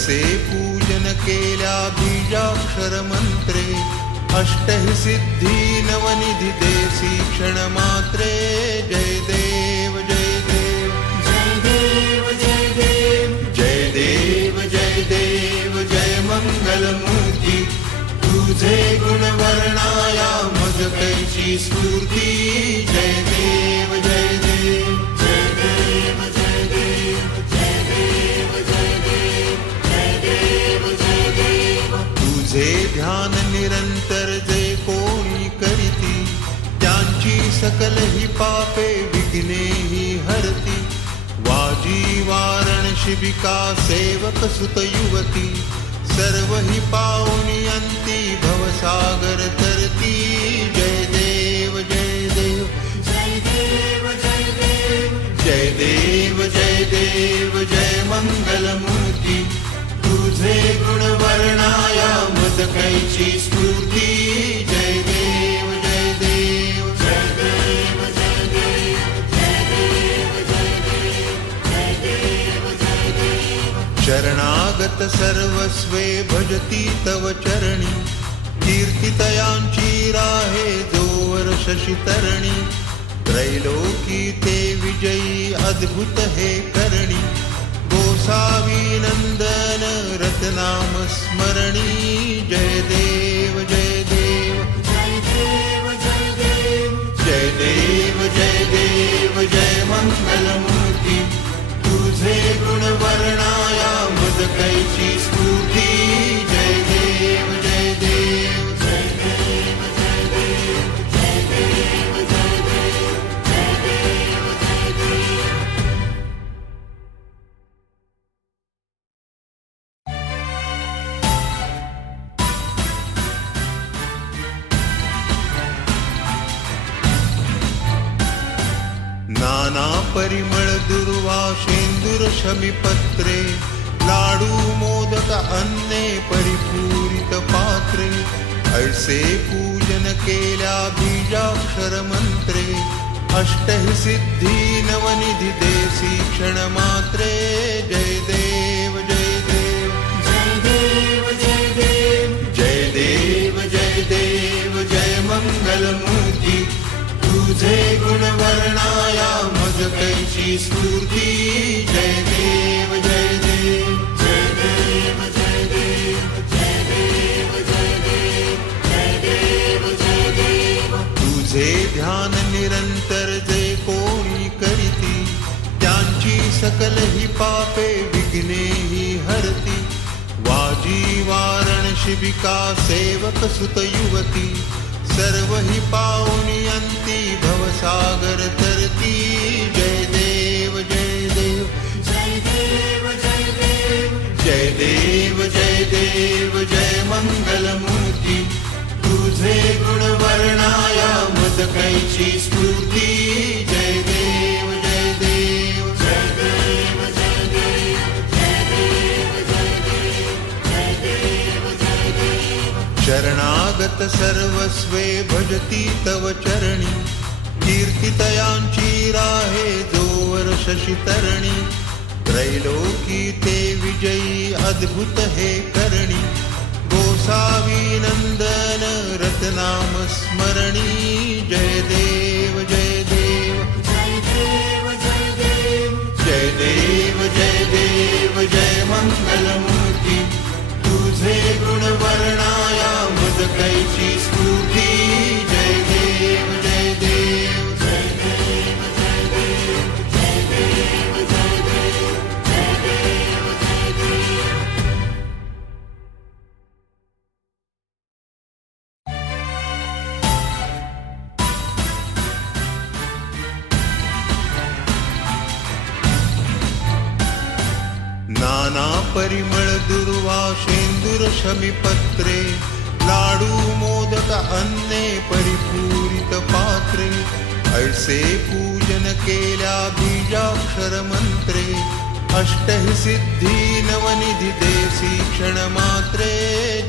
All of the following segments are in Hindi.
ऐसे पूजन केल्या बीजाक्षर मंत्रे अष्टहि सिद्धी नवनिधी देसी क्षण मात्रे जय देव जय देव। जय देव जय देव। जय देव जय देव जय मंगलमूर्ती। तुझे गुण वर्णाया मज कैची स्फूर्ती जय देव। सकल ही पापे विघ्ने ही हरती। वाजी वारण शिबिका सेवक सुत युवती। सर्व ही पाहुनी अंती भवसागर तरती। जय देव जय देव। जय देव जय देव। जय देव जय देव जय मंगलमूर्ती तुझे गुण वर्णाया मद कैची शरणागत सर्वस्वे भजती तव चरणी। कीर्तितयांची राहे जोवर शशितरणी त्रैलोकी ते विजयी अद्भुत हे करणी। गोसावी नंदन रतनाम स्मरणी। जय देव जय देव जय देव। जय देव जय देव जय देव, जय मंगलमूर्ती। तुझे गुणवर्णाया मदकैची स्तुती जय जय नाना परिमळ दुर्वाशेंदुर शमीपत्रे लाडू मोदक अन्ने परिपूरित पात्रे ऐसे पूजन केल्या बीजाक्षर मंत्रे अष्टहि सिद्धी नवनिधि देसी क्षण मात्रे जय देव. तुझे गुण वर्णाया मज कैची स्फूर्ती। जय देव जय देव, जय ध्यान निरंतर जे कोणी करीती, त्यांची सकल ही पापे विघ्ने ही हरती। वाजी वारण शिबिका सेवक सुत युवती सर्व ही तरती जय देव जय देव जय देव जय देव जय देव जय देव जय मंगलमूर्ती तुझे गुण वर्णाया मद कैची स्फूर्ती जय देव जय देव जय देव जय देव जय देव जय देव जय देव जय देव शरणागत सर्वस्वे भजती तव चरणी। कीर्तितयांची राहे जोवर शशितरणी त्रैलोकी ते विजयी अद्भुत हे करणी। गोसावी नंदन रतनाम स्मरणी। जय देव जय देव। जय देव जय देव जय देव जय देव जय मंगलमूर्ती। तुझे गुण परिमळदुर्वा शेन्दुरशमिपत्रे लाडूमोदक अन्ने परिपूरितपात्रे ऐसे पूजन केल्या बीजाक्षरमन्त्रे अष्टहि सिद्धि नवनिधि देसी क्षणमात्रे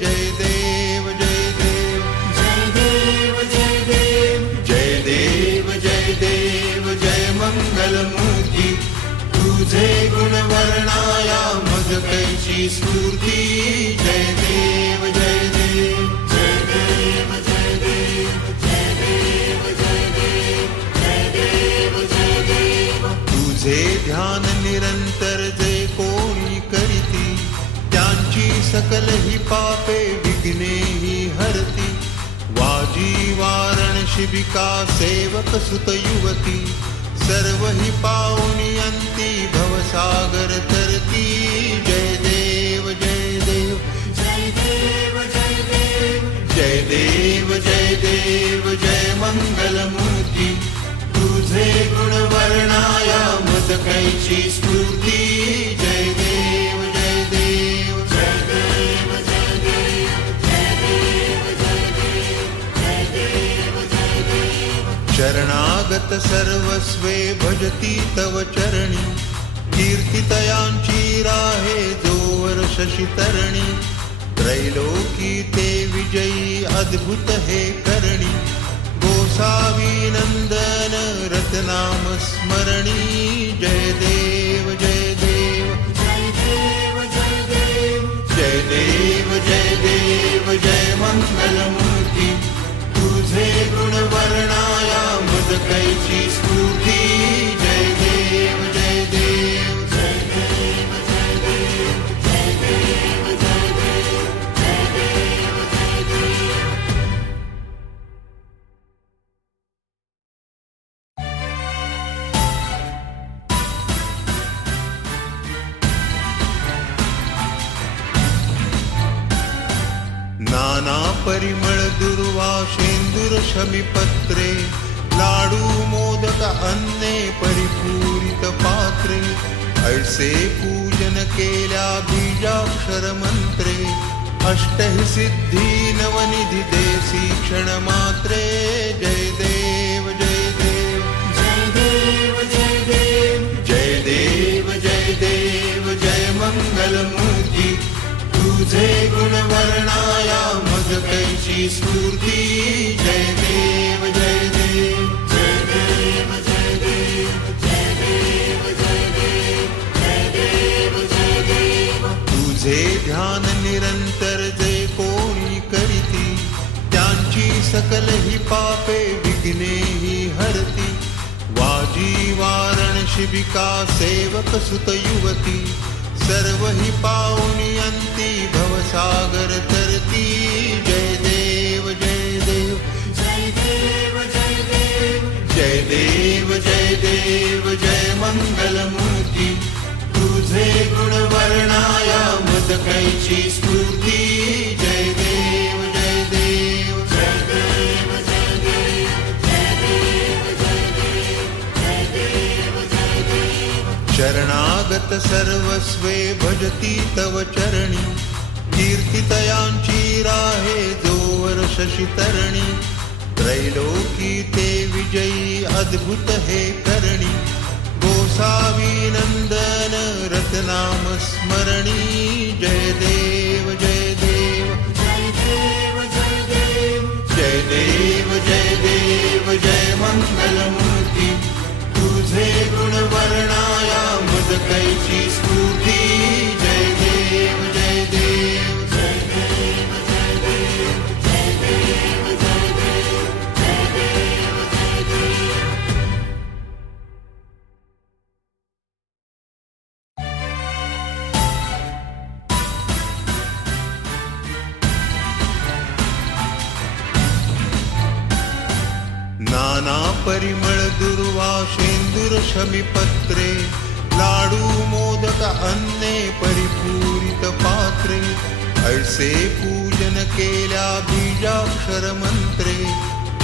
जय देव जय देव। जय देव जय देव। जय देव जय देव जय मङ्गलमूर्ति तुझे गुण वर्णाया मज कैची स्फूर्ती। जय देव जय देव ध्यान निरंतर जे कोणी करीती, त्यांची सकल ही पापे विघ्ने ही हरती। वाजी वारण शिबिका सेवक सुत युवती, सर्व ही पाहुनी मज कैची जय देव जय देव जय देव जय देव जय देव जय देव जय देव जय देव. शरणागत सर्वस्वे भजती तव चरणी. कीर्तितयांची राहे जोवर शशितरणी त्रैलोकी ते विजयी अद्भुत हे करणी. गोसावी नंदन रतनाम शमीपत्रे लाडू मोदक अन्ने परिपूरित पात्रे ऐसे पूजन केल्या बीजाक्षर मंत्रे अष्टहि सिद्धी नवनिधी देसी क्षण मात्रे जय देव जय देव। जय देव जय देव। जय देव जय देव जय मंगलमूर्ती। तुझे गुण स्फूर्ती जय देव जय ध्यान निरंतर जे कोणी करीती, त्यांची सकल ही पापे विघ्ने ही हरती. वाजी वारण शिबिका सेवक सुत युवती सर्व ही पाहुनी अंती भवसागर तरती जय देव जय देव जय देव जय देव जय देव जय देव जय मंगलमूर्ती तुझे गुण वर्णाया मज कैची सर्वस्वे भजती तव चरणी। कीर्तितयांची राहे जोवर शशितरणी त्रैलोकी ते विजयी अद्भुत हे करणी। गोसावी नंदन रतनाम स्मरणी। जय देव जय देव। जय देव जय देव जय देव जय देव जय मंगलमूर्ती तुझे गुण वर्णाया मज कैची स्फूर्ती जय देव जय देव जय देव नाना परिमळ दुर्वाशेंदुर शमीपत्रे लाडू मोदक अन्ने परिपूरित पात्रे ऐसे पूजन केल्या बीजाक्षर मंत्रे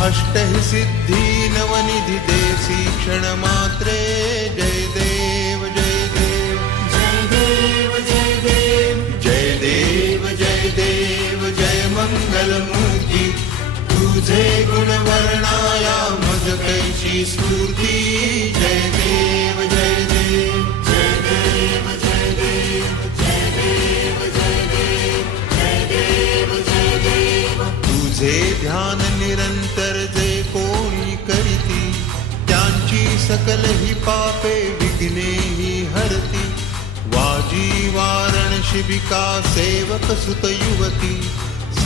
अष्टहि सिद्धी नवनिधी देसी क्षण मात्रे जय देव जय देव। जय देव जय देव। जय देव जय देव जय मंगलमूर्ती। तुझे गुण कैची स्फूर्ती जय देव जय ध्यान निरंतर जे कोणी करीती त्यांची सकल ही पापे विघ्ने ही हरती। वाजी वारण शिबिका सेवक सुत युवती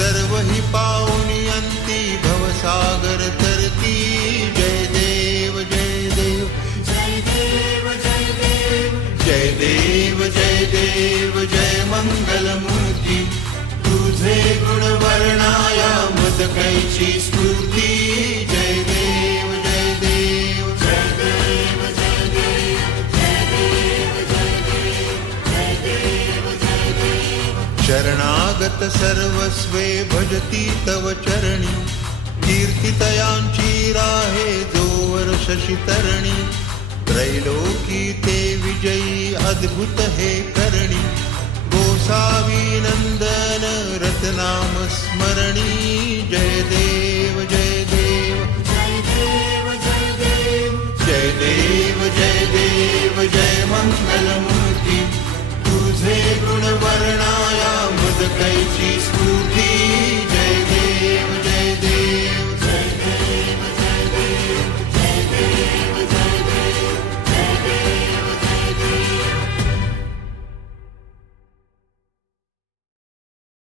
सर्व हि पाहुनी अंती भवसागर तरती जय देव जय देव जय देव जय देव जय देव जय देव जय मंगलमूर्ती तुझे गुण वर्णाया मद कैची स्फूर्ती शरणागत सर्वस्वे भजती तव चरणी। कीर्तितयांची राहे जोवर शशितरणी त्रैलोकी ते विजयी अद्भुत हे करणी। गोसावी नंदन रतनाम स्मरणी। जय देव जय देव जय देव। जय देव जय देव जय देव, जय मंगलमूर्ती। गुणवर्णाया मदकैची स्फूर्ती